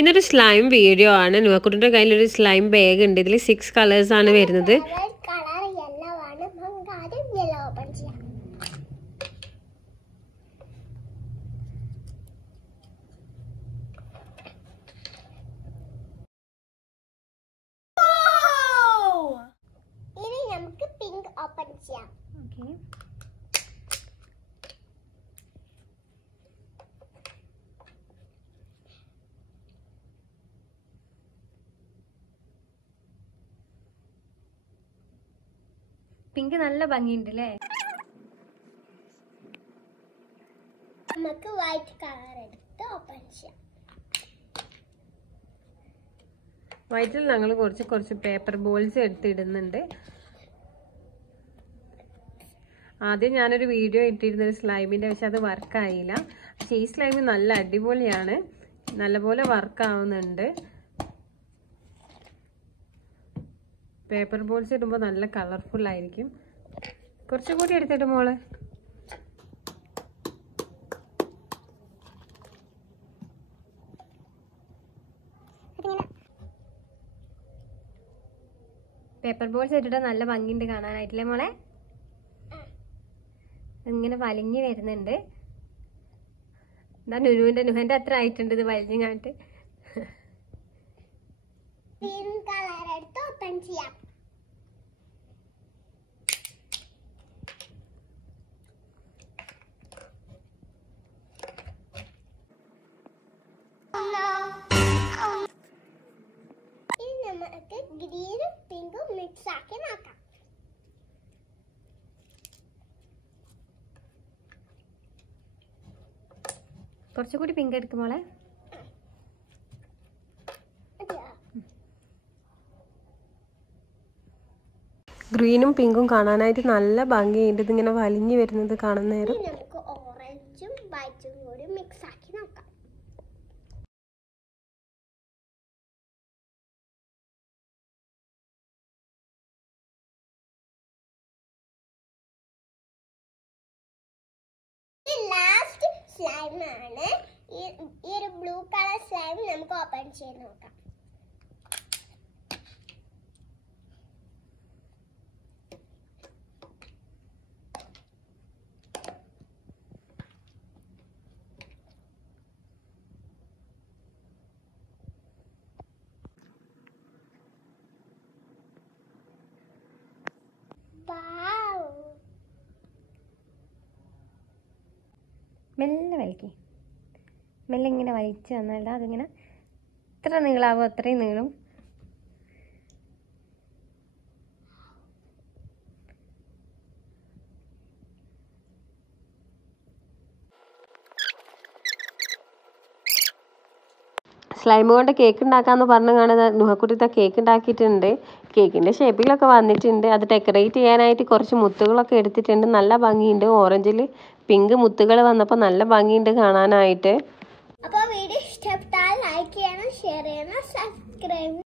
ഇന്നൊരു slime video ആണ്. നുവക്കുട്ടിൻ്റെ കയ്യിലൊരു സ്ലൈം ബാഗ് ഉണ്ട്. ഇതിൽ 6 കളേഴ്സാണ് വരുന്നത്. ഇനി നമുക്ക് പിങ്ക് ഓപ്പൺ ചെയ്യാം. പിങ്ക് നല്ല ഭംഗിയുണ്ട് അല്ലേ? നമുക്ക് വൈറ്റ് കളർ എടുത്ത് ഓപ്പൺ ചെയ്യാം. വൈറ്റിൽ ഞങ്ങൾ കുറച്ച് പേപ്പർ ബോൾസ് എടുത്തിടുന്നുണ്ട്. ആദ്യം ഞാനൊരു വീഡിയോ ഇട്ടിരുന്നൊരു സ്ലൈമിൻ്റെ, പക്ഷെ അത് വർക്കായില്ല. പക്ഷെ ഈ സ്ലൈം നല്ല അടിപൊളിയാണ്, നല്ലപോലെ വർക്കാവുന്നുണ്ട്. പേപ്പർ ബോൾസ് ഇടുമ്പോൾ നല്ല കളർഫുൾ ആയിരിക്കും. കുറച്ചുകൂടി എടുത്തിട്ട് മോളെ. പേപ്പർ ബോൾസ് ഇട്ടിട്ട് നല്ല ഭംഗിയുണ്ട് കാണാനായിട്ടില്ലേ മോളെ? ഇങ്ങനെ വലിഞ്ഞു വരുന്നുണ്ട്. എന്താ നുഹന്റെ അത്ര ആയിട്ടുണ്ട് ഇത് വലിഞ്ഞങ്ങാട്ട്. പിങ്ക് കളർ എടുത്ത് ഓപ്പൺ ചെയ്യാം. ഇനി നമുക്ക് ഗ്രീനും പിങ്കും മിക്സ് ആക്കി നോക്കാം. കുറച്ചുകൂടി പിങ്ക് എടുക്കും മോളെ. ഗ്രീനും പിങ്കും കാണാനായിട്ട് നല്ല ഭംഗിയുണ്ട്. ഇതിങ്ങനെ വലിഞ്ഞു വരുന്നത് കാണുന്ന നേരം. നമുക്ക് ഓറഞ്ചും വൈറ്റും കൂടി മിക്സ് ആക്കി നോക്കാം. ലാസ്റ്റ് സ്ലൈം ആണ്. ഈ ഒരു ബ്ലൂ കളർ സ്ലൈം നമുക്ക് ഓപ്പൺ ചെയ്ത് നോക്കാം. മെല്ലെ വലിക്കും. മെല്ലെ ഇങ്ങനെ വലിച്ചു തന്നാൽ അതിങ്ങനെ എത്ര നീളാവോ അത്രയും നീളും. സ്ലൈം കൊണ്ട് കേക്ക് ഉണ്ടാക്കാമെന്ന് പറഞ്ഞു കാണുന്നത് നുഹക്കുട്ടിത്തെ കേക്ക് ഉണ്ടാക്കിയിട്ടുണ്ട്. കേക്കിൻ്റെ ഷേപ്പിലൊക്കെ വന്നിട്ടുണ്ട്. അത് ഡെക്കറേറ്റ് ചെയ്യാനായിട്ട് കുറച്ച് മുത്തുകളൊക്കെ എടുത്തിട്ടുണ്ട്. നല്ല ഭംഗിയുണ്ട്. ഓറഞ്ചിൽ പിങ്ക് മുത്തുകൾ വന്നപ്പോൾ നല്ല ഭംഗിയുണ്ട് കാണാനായിട്ട്. അപ്പോൾ വീഡിയോ ഇഷ്ടപ്പെട്ടാൽ ലൈക്ക് ചെയ്യണം, ഷെയർ ചെയ്യണം, സബ്സ്ക്രൈബ്